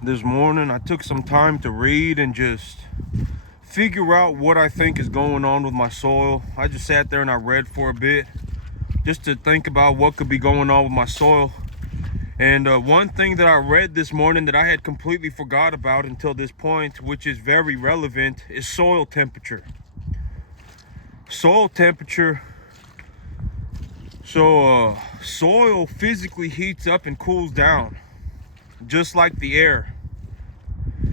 This morning I took some time to read and just figure out what I think is going on with my soil. I just sat there and I read for a bit just to think about what could be going on with my soil. And one thing that I read this morning that I had completely forgot about until this point, which is very relevant, is soil temperature. Soil temperature. So soil physically heats up and cools down, just like the air.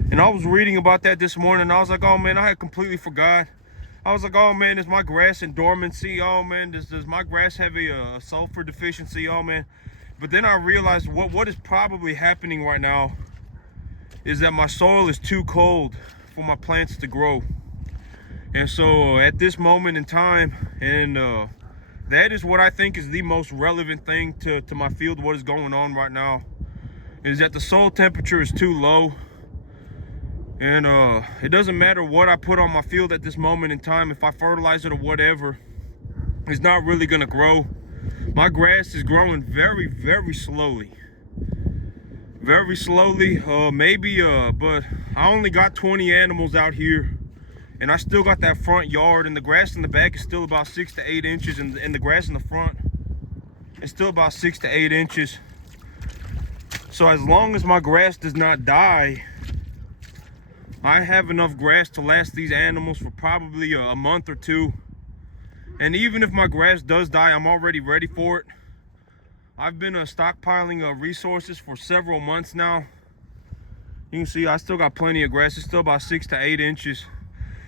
And I was reading about that this morning, and I was like, oh man, I had completely forgot. I was like, oh man, is my grass in dormancy? Oh man, does my grass have a sulfur deficiency? Oh man. But then I realized what is probably happening right now is that my soil is too cold for my plants to grow. And so at this moment in time, and that is what I think is the most relevant thing to my field, what is going on right now, is that the soil temperature is too low. And it doesn't matter what I put on my field at this moment in time. If I fertilize it or whatever, it's not really gonna grow. My grass is growing very, very slowly. Very slowly, but I only got 20 animals out here, and I still got that front yard, and the grass in the back is still about 6 to 8 inches, and the grass in the front is still about 6 to 8 inches. So as long as my grass does not die, I have enough grass to last these animals for probably a month or two. And even if my grass does die, I'm already ready for it. I've been stockpiling resources for several months now. You can see I still got plenty of grass. It's still about 6 to 8 inches.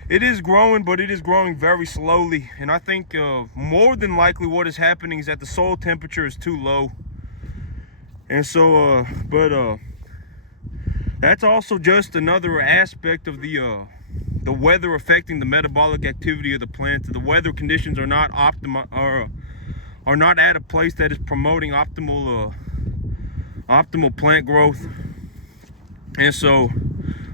It is growing, but it is growing very slowly. And I think more than likely what is happening is that the soil temperature is too low. And so, that's also just another aspect of the weather affecting the metabolic activity of the plant. The weather conditions are not are not at a place that is promoting optimal plant growth. And so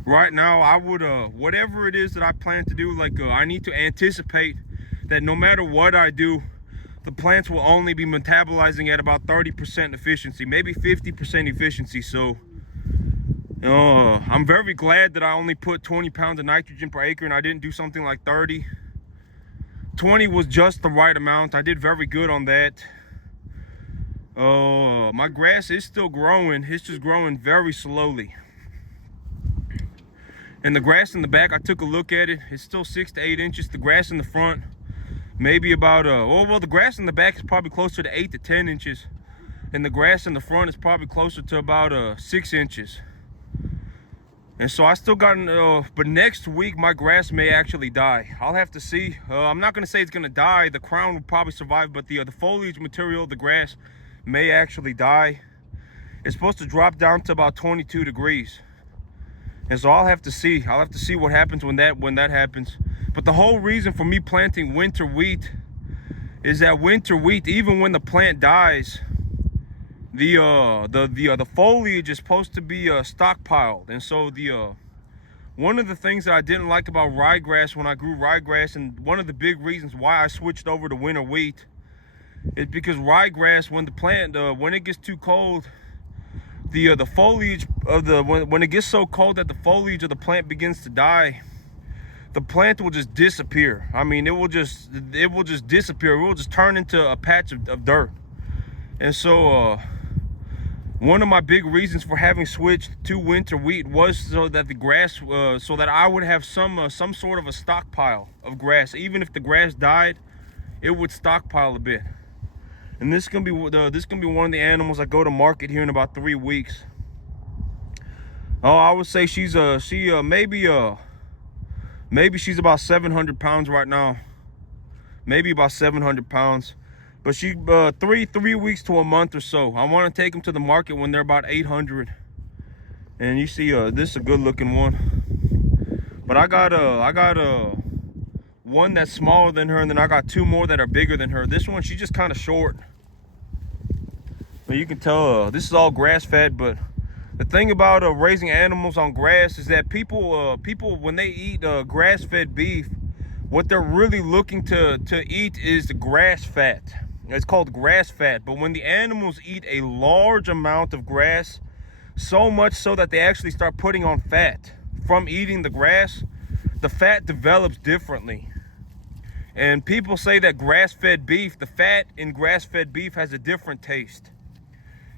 right now I would whatever it is that I plan to do, like I need to anticipate that no matter what I do, the plants will only be metabolizing at about 30% efficiency, maybe 50% efficiency. So I'm very glad that I only put 20 pounds of nitrogen per acre and I didn't do something like 30. 20 was just the right amount. I did very good on that. My grass is still growing. It's just growing very slowly. And the grass in the back, I took a look at it. It's still 6 to 8 inches. The grass in the front, maybe about, the grass in the back is probably closer to 8 to 10 inches. And the grass in the front is probably closer to about 6 inches. And so I still got, but next week my grass may actually die. I'll have to see. I'm not gonna say it's gonna die. The crown will probably survive, but the foliage material of the grass may actually die. It's supposed to drop down to about 22 degrees. And so I'll have to see. I'll have to see what happens when that happens. But the whole reason for me planting winter wheat is that winter wheat, even when the plant dies, the foliage is supposed to be stockpiled. And so one of the things that I didn't like about ryegrass when I grew ryegrass, and one of the big reasons why I switched over to winter wheat, is because ryegrass, when the plant when it gets too cold, the foliage of when it gets so cold that the foliage of the plant begins to die, the plant will just disappear. I mean, it will just disappear. It will just turn into a patch of dirt. And so one of my big reasons for having switched to winter wheat was so that the grass, so that I would have some sort of a stockpile of grass. Even if the grass died, it would stockpile a bit. And this is gonna be one of the animals I go to market here in about 3 weeks. Oh, I would say maybe she's about 700 pounds right now. Maybe about 700 pounds. But she 3 weeks to a month or so. I want to take them to the market when they're about 800. And you see, this is a good looking one. But I got one that's smaller than her, and then I got 2 more that are bigger than her. This one, she's just kind of short. But you can tell this is all grass fed. But the thing about raising animals on grass is that people when they eat grass fed beef, what they're really looking to eat is the grass fat. It's called grass fat. But when the animals eat a large amount of grass, So much so that they actually start putting on fat from eating the grass. The fat develops differently. And people say that grass-fed beef, the fat in grass-fed beef has a different taste.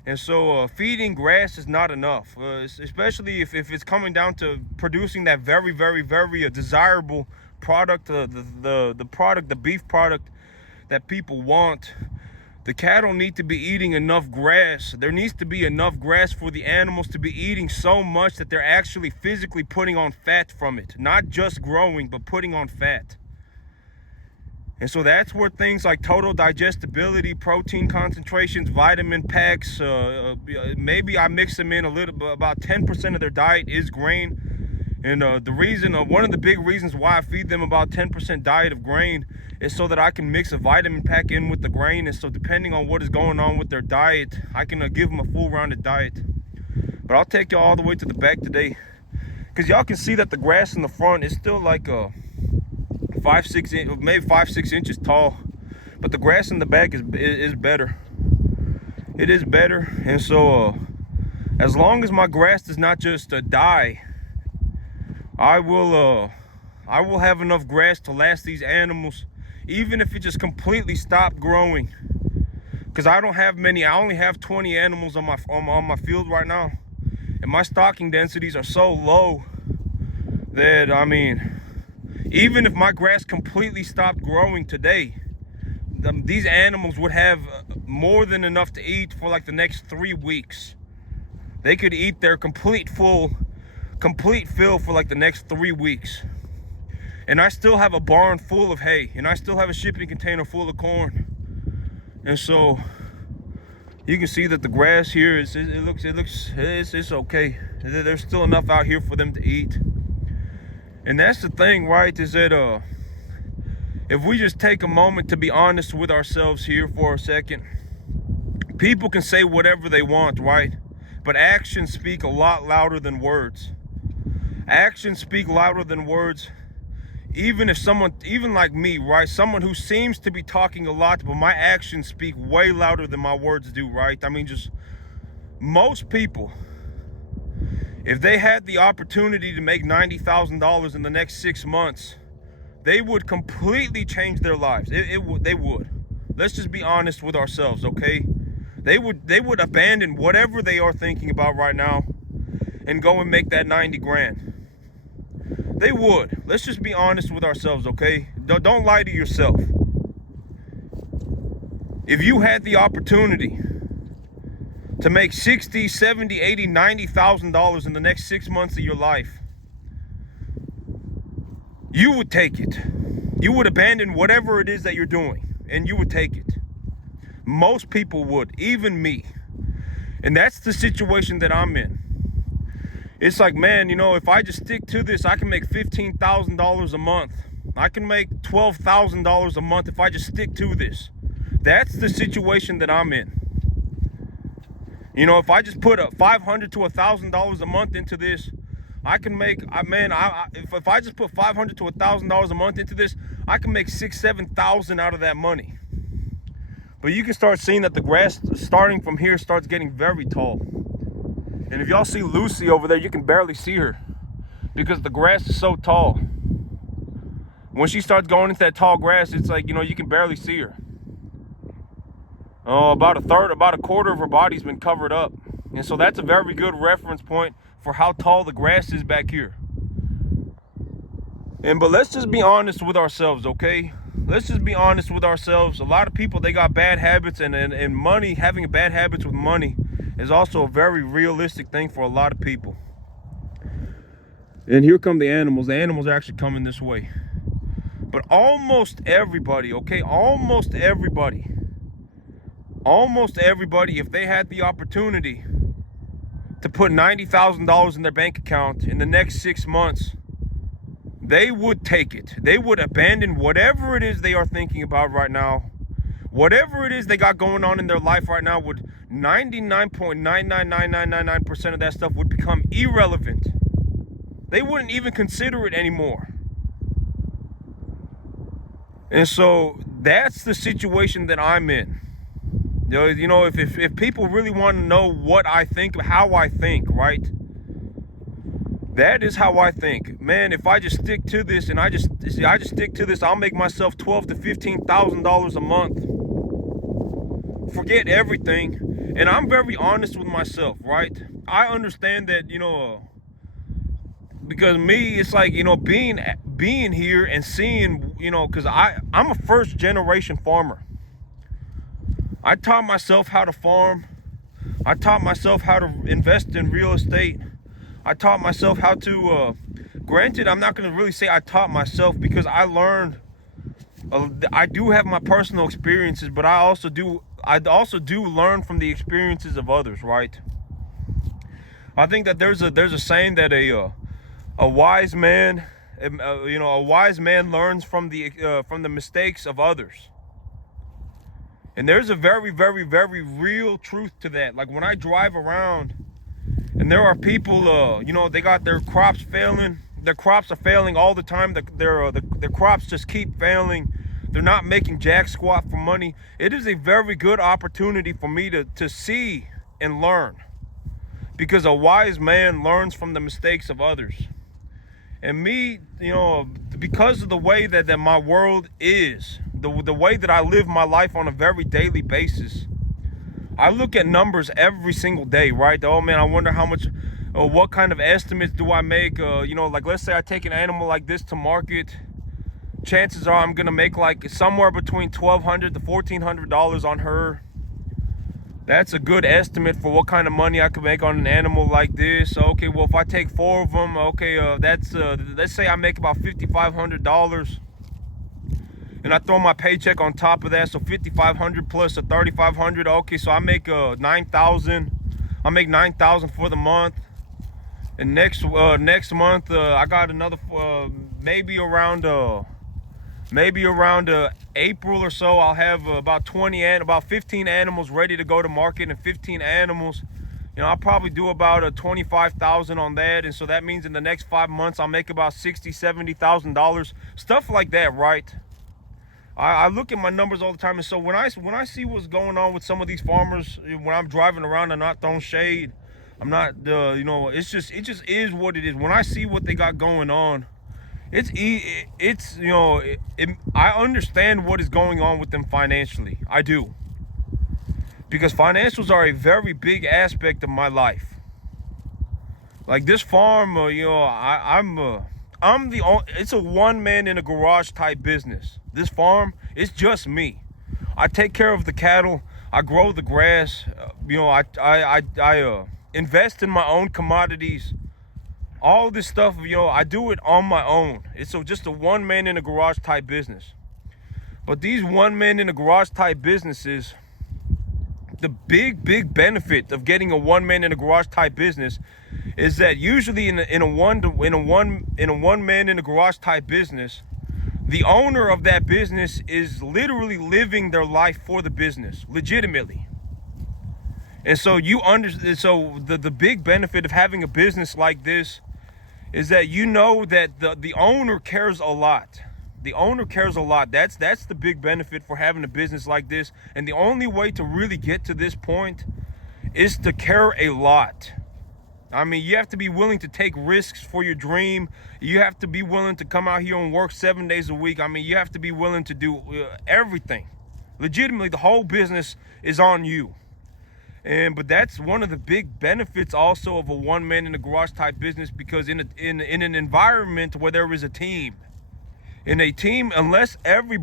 And so feeding grass is not enough, especially if it's coming down to producing that very, very, very desirable product, the beef product that people want. The cattle need to be eating enough grass. There needs to be enough grass for the animals to be eating so much that they're actually physically putting on fat from it. Not just growing, but putting on fat. And so that's where things like total digestibility, protein concentrations, vitamin packs, maybe I mix them in a little bit, about 10% of their diet is grain. And one of the big reasons why I feed them about 10% diet of grain is so that I can mix a vitamin pack in with the grain. And so depending on what is going on with their diet, I can give them a full rounded diet. But I'll take y'all all the way to the back today, because y'all can see that the grass in the front is still like maybe 5-6 inches tall, but the grass in the back is better. It is better. And so as long as my grass does not just die, I will have enough grass to last these animals, even if it just completely stopped growing. Because I don't have many. I only have 20 animals on my field right now, and my stocking densities are so low that, I mean, even if my grass completely stopped growing today, these animals would have more than enough to eat for like the next 3 weeks. They could eat their complete fill for like the next 3 weeks. And I still have a barn full of hay, and I still have a shipping container full of corn. And so you can see that the grass here it's okay. There's still enough out here for them to eat. And that's the thing, right, is that if we just take a moment to be honest with ourselves here for a second, people can say whatever they want, right? But actions speak a lot louder than words. Actions speak louder than words. Even like me, right? Someone who seems to be talking a lot, but my actions speak way louder than my words do, right? I mean, just most people, if they had the opportunity to make $90,000 in the next 6 months, they would completely change their lives. They would. Let's just be honest with ourselves, okay? They would abandon whatever they are thinking about right now and go and make that 90 grand. They would. Let's just be honest with ourselves, okay? Don't lie to yourself. If you had the opportunity to make $60,000, $70,000, $80,000, $90,000 in the next 6 months of your life, you would take it. You would abandon whatever it is that you're doing, and you would take it. Most people would, even me. And that's the situation that I'm in. It's like, man, you know, if I just stick to this, I can make $15,000 a month. I can make $12,000 a month if I just stick to this. That's the situation that I'm in. You know, if I just put $500 to $1,000 a month into this, I can make, if I just put $500 to $1,000 a month into this, I can make $6,000, $7,000 out of that money. But you can start seeing that the grass starting from here starts getting very tall. And if y'all see Lucy over there, you can barely see her because the grass is so tall. When she starts going into that tall grass, it's like, you know, you can barely see her. About a quarter of her body's been covered up. And so that's a very good reference point for how tall the grass is back here. But let's just be honest with ourselves, okay? Let's just be honest with ourselves. A lot of people, they got bad habits, and money, having bad habits with money is also a very realistic thing for a lot of people. And here come the animals. The animals are actually coming this way. But almost everybody, okay, almost everybody, if they had the opportunity to put $90,000 in their bank account in the next 6 months, they would take it. They would abandon whatever it is they are thinking about right now. Whatever it is they got going on in their life right now, would 99.99999% of that stuff would become irrelevant. They wouldn't even consider it anymore. And so that's the situation that I'm in. If people really want to know what I think, how I think, right? That is how I think, man. If I just stick to this and I just stick to this, I'll make myself $12,000 to $15,000 a month. Forget everything, and I'm very honest with myself, right? I understand that, because me, it's like, being here and seeing, because I'm a first generation farmer. I taught myself how to farm. I taught myself how to invest in real estate. I taught myself how to, granted, I'm not going to really say I taught myself, because I learned, I do have my personal experiences, but I also do learn from the experiences of others, right? I think that there's a saying that a wise man, a wise man learns from the mistakes of others. And there's a very, very, very real truth to that. Like when I drive around and there are people, they got their crops failing. Their crops are failing all the time. Their crops just keep failing. They're not making jack squat for money. It is a very good opportunity for me to see and learn. Because a wise man learns from the mistakes of others. And me, because of the way that my world is, the way that I live my life on a very daily basis, I look at numbers every single day, right? Oh man, I wonder how much, what kind of estimates do I make? Like let's say I take an animal like this to market. Chances are I'm gonna make like somewhere between $1,200 to $1,400 on her. That's a good estimate for what kind of money I could make on an animal like this. Okay, well, if I take 4 of them, okay, that's let's say I make about $5,500, and I throw my paycheck on top of that, so $5,500 plus a $3,500. Okay, so I make $9,000. I make $9,000 for the month, and next month I got another maybe around April or so, I'll have about 15 animals ready to go to market, and 15 animals, I'll probably do about $25,000 on that. And so that means in the next 5 months, I'll make about $60,000-$70,000, stuff like that, right? I look at my numbers all the time. And so when I see what's going on with some of these farmers, when I'm driving around, I'm not throwing shade. I'm not, it just is what it is. When I see what they got going on, I understand what is going on with them financially. I do. Because financials are a very big aspect of my life. Like this farm, it's a one man in a garage type business. This farm, it's just me. I take care of the cattle. I grow the grass. I invest in my own commodities. All this stuff, I do it on my own. It's just a one man in a garage type business. But these one man in a garage type businesses, the big benefit of getting a one man in a garage type business is that usually in a one man in a garage type business, the owner of that business is literally living their life for the business, legitimately. And so the big benefit of having a business like this is that that the owner cares a lot. The owner cares a lot. That's the big benefit for having a business like this. And the only way to really get to this point is to care a lot. I mean, you have to be willing to take risks for your dream. You have to be willing to come out here and work 7 days a week. I mean, you have to be willing to do everything. Legitimately, the whole business is on you. But that's one of the big benefits also of a one man in a garage type business, because in an environment where there is a team, unless every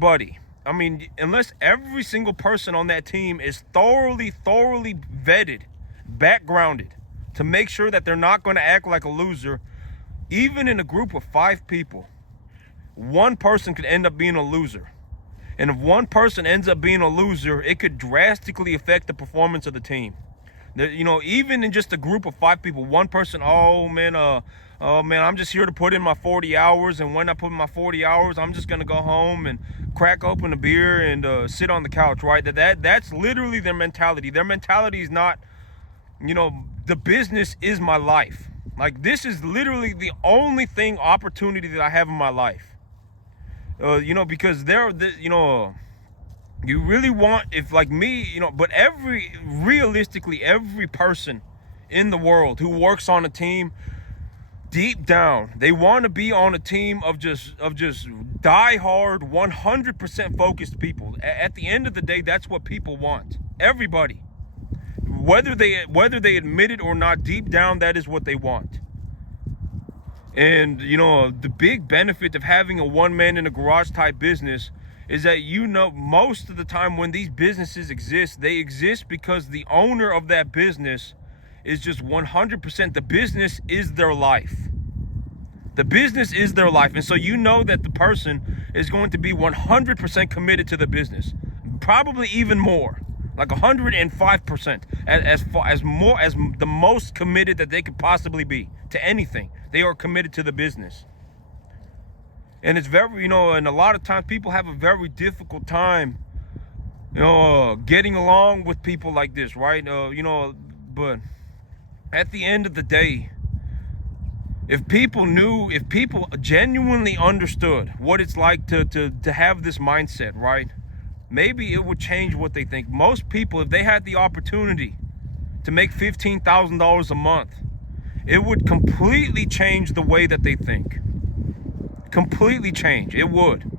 single person on that team is thoroughly vetted, backgrounded, to make sure that they're not going to act like a loser, even in a group of 5 people, one person could end up being a loser. And if one person ends up being a loser, it could drastically affect the performance of the team. Even in just a group of 5 people, one person, oh man, I'm just here to put in my 40 hours. And when I put in my 40 hours, I'm just going to go home and crack open a beer and sit on the couch, right? That's literally their mentality. Their mentality is not, the business is my life. Like, this is literally the only opportunity that I have in my life. Because You really want, if like me, but realistically, every person in the world who works on a team, deep down, they want to be on a team of just die hard, 100% focused people. At the end of the day, that's what people want. Everybody, whether they admit it or not, deep down, that is what they want. And the big benefit of having a one man in a garage type business is that most of the time when these businesses exist, they exist because the owner of that business is just 100%. The business is their life. The business is their life. And so that the person is going to be 100% committed to the business, probably even more, like 105%, as the most committed that they could possibly be to anything. They are committed to the business. And it's very, and a lot of times people have a very difficult time, getting along with people like this, right? But at the end of the day, if people genuinely understood what it's like to have this mindset, right? Maybe it would change what they think. Most people, if they had the opportunity to make $15,000 a month, it would completely change the way that they think. Completely change. It would.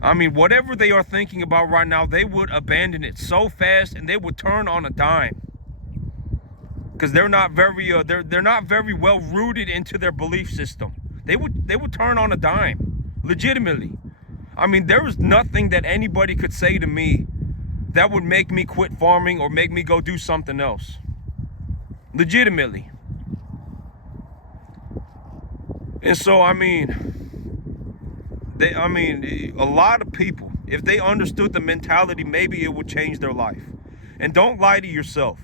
I mean, whatever they are thinking about right now, they would abandon it so fast, and they would turn on a dime. Because they're not very well rooted into their belief system. They would turn on a dime, legitimately. I mean, there was nothing that anybody could say to me that would make me quit farming or make me go do something else. Legitimately. And so, a lot of people, if they understood the mentality, maybe it would change their life. And don't lie to yourself.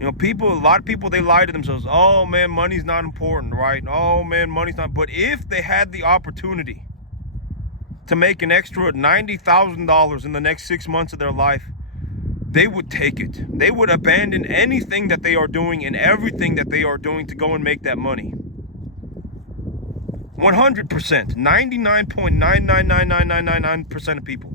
A lot of people, they lie to themselves. Oh man, money's not important, right? Oh man, money's not. But if they had the opportunity to make an extra $90,000 in the next 6 months of their life, they would take it. They would abandon anything that they are doing and everything that they are doing to go and make that money. 100%, 99.999999% of people.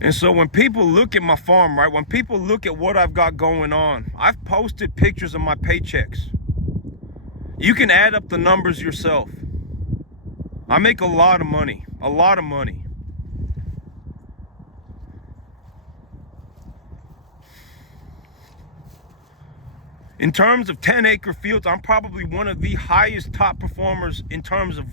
And so when people look at my farm, right, when people look at what I've got going on, I've posted pictures of my paychecks. You can add up the numbers yourself. I make a lot of money, a lot of money. In terms of 10-acre fields, I'm probably one of the highest top performers in terms of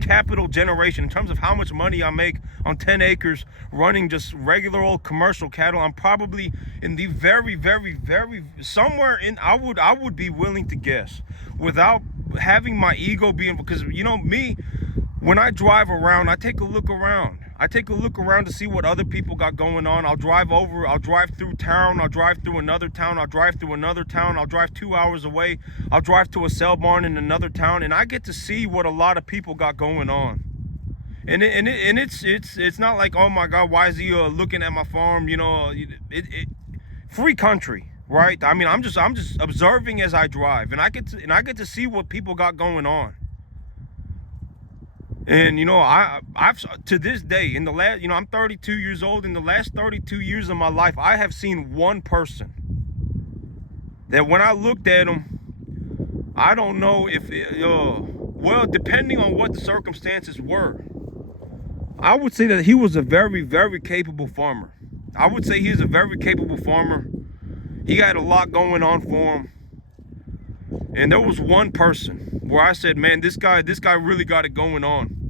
capital generation, in terms of how much money I make on 10 acres running just regular old commercial cattle. I'm probably in the very, very, very somewhere in, I would be willing to guess, without having my ego being, because me, when I drive around, I take a look around. I take a look around to see what other people got going on. I'll drive through town, I'll drive through another town, I'll drive through another town, I'll drive 2 hours away, I'll drive to a sale barn in another town, and I get to see what a lot of people got going on. And it's not like, oh my God, why is he looking at my farm? Free country, right? I mean, I'm just observing as I drive, and I get to see what people got going on. And I've to this day, in the last, I'm 32 years old. In the last 32 years of my life, I have seen one person that when I looked at him, I don't know if well, depending on what the circumstances were, I would say that he was a very, very capable farmer. I would say he's a very capable farmer. He had a lot going on for him. And there was one person where I said, man, this guy really got it going on.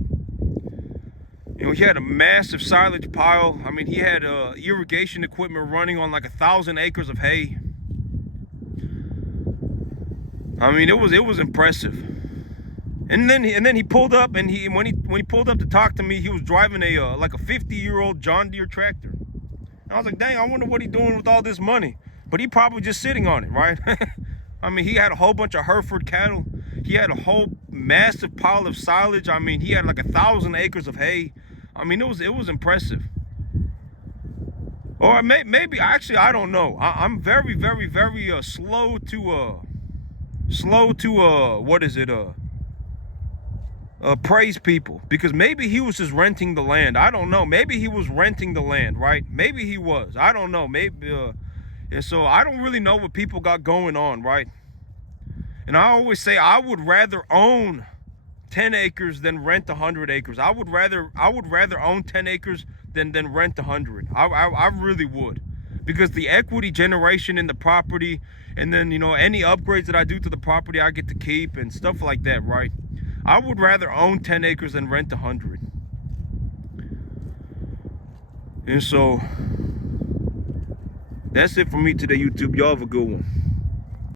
He had a massive silage pile. I mean, he had irrigation equipment running on like 1,000 acres of hay. I mean, it was impressive. And then he pulled up, and when he pulled up to talk to me, he was driving a like a 50-year-old John Deere tractor. And I was like, dang, I wonder what he's doing with all this money. But he probably just sitting on it, right? I mean, he had a whole bunch of Hereford cattle. He had a whole massive pile of silage. I mean, he had like 1,000 acres of hay. I mean, it was impressive. Or maybe actually I don't know. I'm very slow to what is it praise people, because maybe he was just renting the land. I don't know. Maybe he was renting the land, right? Maybe he was. I don't know. Maybe and so I don't really know what people got going on, right? And I always say I would rather own 10 acres than rent 100 acres. I would rather own 10 acres than rent 100. I really would, because the equity generation in the property, and then, you know, any upgrades that I do to the property I get to keep and stuff like that, right? I would rather own 10 acres than rent 100. And so that's it for me today, YouTube. Y'all have a good one.